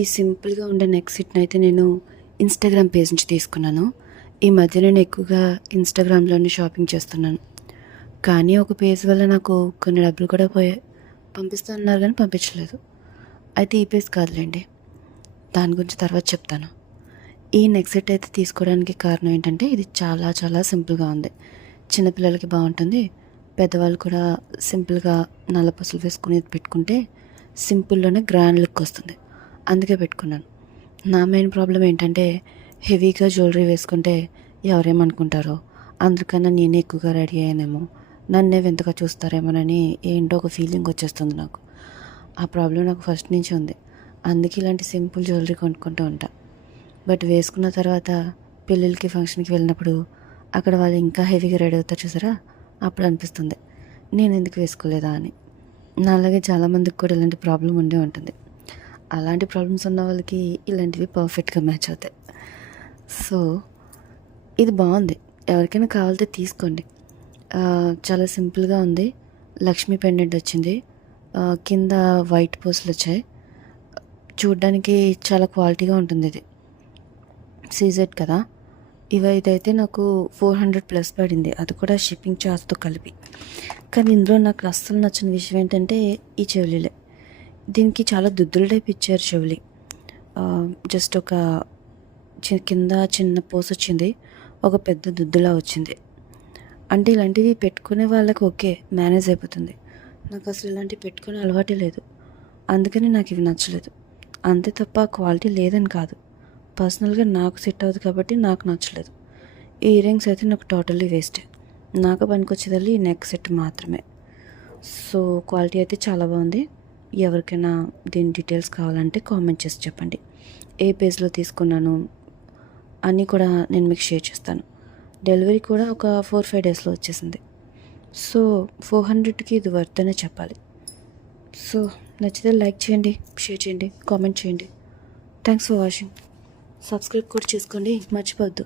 ఈ సింపుల్గా ఉండే నెక్ సెట్ని అయితే నేను ఇన్స్టాగ్రామ్ పేజ్ నుంచి తీసుకున్నాను. ఈ మధ్య నేను ఎక్కువగా ఇన్స్టాగ్రామ్లోనే షాపింగ్ చేస్తున్నాను. కానీ ఒక పేజ్ వల్ల నాకు కొన్ని డబ్బులు కూడా పోయాయి. పంపిస్తున్నారు కానీ పంపించలేదు. అయితే ఈ పేజ్ కాదులేండి, దాని గురించి తర్వాత చెప్తాను. ఈ నెక్ సెట్ అయితే తీసుకోవడానికి కారణం ఏంటంటే ఇది చాలా చాలా సింపుల్గా ఉంది. చిన్నపిల్లలకి బాగుంటుంది, పెద్దవాళ్ళు కూడా సింపుల్గా నల్ల పూసలు వేసుకుని పెట్టుకుంటే సింపుల్లోనే గ్రాండ్ లుక్ వస్తుంది. అందుకే పెట్టుకున్నాను. నా మెయిన్ ప్రాబ్లం ఏంటంటే హెవీగా జ్యువెలరీ వేసుకుంటే ఎవరేమనుకుంటారో, అందుకన్నా నేనే ఎక్కువగా రెడీ అయ్యానేమో, నన్నే వింతగా చూస్తారేమోనని ఏంటో ఒక ఫీలింగ్ వచ్చేస్తుంది నాకు. ఆ ప్రాబ్లం నాకు ఫస్ట్ నుంచి ఉంది. అందుకే ఇలాంటి సింపుల్ జ్యువెలరీ కొనుక్కుంటూ ఉంటా. బట్ వేసుకున్న తర్వాత పెళ్ళిళ్ళకి ఫంక్షన్కి వెళ్ళినప్పుడు అక్కడ వాళ్ళు ఇంకా హెవీగా రెడీ అవుతారు చూసారా, అప్పుడు అనిపిస్తుంది నేను ఎందుకు వేసుకోలేదా అని. నా అలాగే చాలామందికి కూడా ఇలాంటి ప్రాబ్లం ఉండే ఉంటుంది. అలాంటి ప్రాబ్లమ్స్ ఉన్న వాళ్ళకి ఇలాంటివి పర్ఫెక్ట్గా మ్యాచ్ అవుతాయి. సో ఇది బాగుంది, ఎవరికైనా కావాలితే తీసుకోండి. చాలా సింపుల్గా ఉంది. లక్ష్మీ పెండెంట్ వచ్చింది, కింద వైట్ పూసలు వచ్చాయి. చూడ్డానికి చాలా క్వాలిటీగా ఉంటుంది. ఇది సీజెడ్ కదా. ఇదైతే నాకు 400+ పడింది, అది కూడా షిప్పింగ్ ఛార్జ్తో కలిపి. కానీ ఇందులో నాకు అస్సలు నచ్చిన విషయం ఏంటంటే ఈ చెవులీలే. దీనికి చాలా దుద్దుల టైప్ ఇచ్చారు చెవులి. జస్ట్ ఒక కింద చిన్న పోస్ వచ్చింది, ఒక పెద్ద దుద్దులా వచ్చింది. అంటే ఇలాంటివి పెట్టుకునే వాళ్ళకి ఓకే, మేనేజ్ అయిపోతుంది. నాకు అసలు ఇలాంటివి పెట్టుకునే అలవాటే లేదు, అందుకని నాకు ఇవి నచ్చలేదు. అంతే తప్ప క్వాలిటీ లేదని కాదు, పర్సనల్గా నాకు సెట్ అవుతుంది కాబట్టి నాకు నచ్చలేదు. ఈ ఇయర్ రింగ్స్ అయితే నాకు టోటల్లీ వేస్ట్. నాకు పనికొచ్చేది ఈ నెక్ సెట్ మాత్రమే. సో క్వాలిటీ అయితే చాలా బాగుంది. ఎవరికైనా దీని డీటెయిల్స్ కావాలంటే కామెంట్ చేసి చెప్పండి. ఏ పేజ్లో తీసుకున్నాను అన్నీ కూడా నేను మీకు షేర్ చేస్తాను. డెలివరీ కూడా ఒక 4-5 డేస్లో వచ్చేసింది. సో 400కి ఇది వర్త్ అనే చెప్పాలి. సో నచ్చితే లైక్ చేయండి, షేర్ చేయండి, కామెంట్ చేయండి. Thanks for watching. సబ్స్క్రైబ్ కూడా చేసుకోండి, మర్చిపోవద్దు.